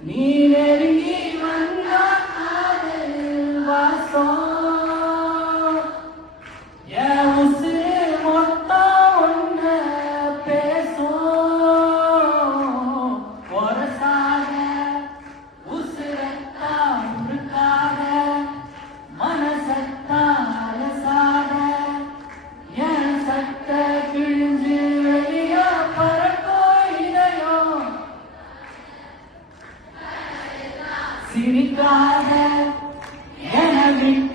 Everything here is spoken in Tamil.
நீ நெருங்கி வந்த காதல் வாசம் என் உசுரு மொத்தம் ஒன்ன பேசும் ஒரசாக உசுரத்தா உருக்காக மனசத்தா அலசாக என் சட்ட கிழிஞ்சு வெளியா பறக்கோ இதயம் சிரிக்காத என விட்டு